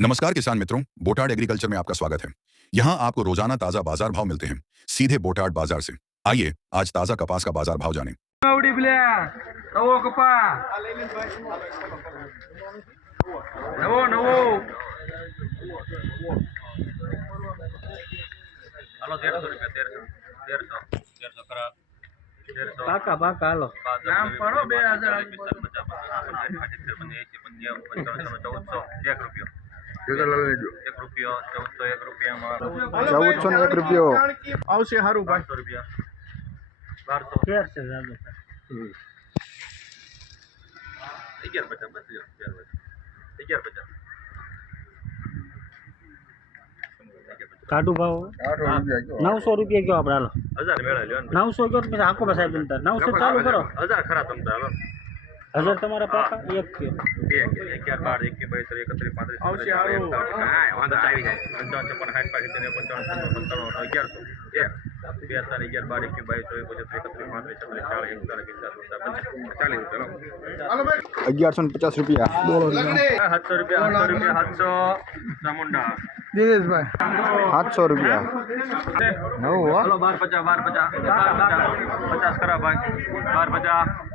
नमस्कार किसान मित्रों बोटाड एग्रीकल्चर में आपका स्वागत है यहाँ आपको रोजाना ताजा बाजार भाव मिलते हैं सीधे बोटाड बाजार से आइए आज ताजा कपास का बाजार भाव जाने जोला ले ले जो 1 रुपया 14 तो 1 रुपया मा 1401 रुपया આવશે હારું ભાઈ 1200 1400 1800 1800 બતા 1800 1800 કાટુ ભાવ 800 રૂપિયા જો 900 રૂપિયા જો આપણે હાલો 1000 મેળા લ્યો 900 રૂપિયા આખો બસાય બેન તાર 900 ચાલું કરો 1000 ખરા તમ તો હવે હજાર તમારા પાકા એક કે બે અગિયાર બાર એકવીસ બાવીસ એકત્રીસ પાંત્રીસ આવશે સારું હા વાંધો આવી જાય પંચાવન ચોપન સાઠ પાંચ સિત્તેર પંચાવન સત્તાણું અગિયારસો બે બે અત્યારે અગિયાર બાર એકવીસ બાવીસ ચોવીસ પચીસ એકત્રીસ પાંત્રીસ છત્રીસ ચાલીસ એકતાલીસ એકતાલીસ ચાલીસ ચલો અગિયારસો ને પચાસ રૂપિયા સાતસો રૂપિયા સાતસો રૂપિયા સાતસો ચામુંડા દિનેશભાઈ સાતસો રૂપિયા નવું બાર પચાસ બાર પચાસ પચાસ કરા ભાઈ બાર પચાસ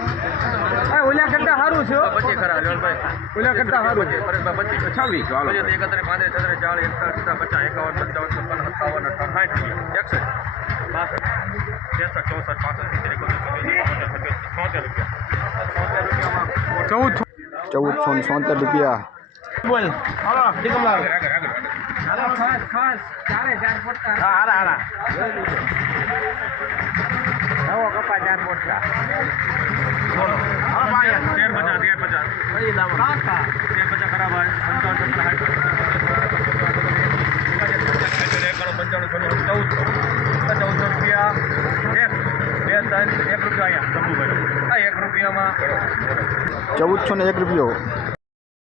ઓલા કરતા સારું છે બચી ખરા લેવલભાઈ ઓલા સારું છે બચી છવ્વીસ ચાલો એકત્રીસ પાંત્રીસ છત્રીસ ચાલીસ એકસઠ પચાસ એકાવન પંચાવન છપ્પન સત્તાવન અઠાવન સાઠ ચૌદ ચૌદસો ને સોતેર રૂપિયા બોલ હારા હારા નવો કપા ચાર પડતા બોલો તેર પચાસ તેર પચાસ તેર પચાસ ખરાબ હોય પંચાવન સત્તર સાઠ પંચાવન ચૌદ ચૌદસો રૂપિયા એક બે ત્રણ એક રૂપિયા અહીંયા જમ્મુભાઈ આ એક રૂપિયામાં ચૌદસો ને એક રૂપિયો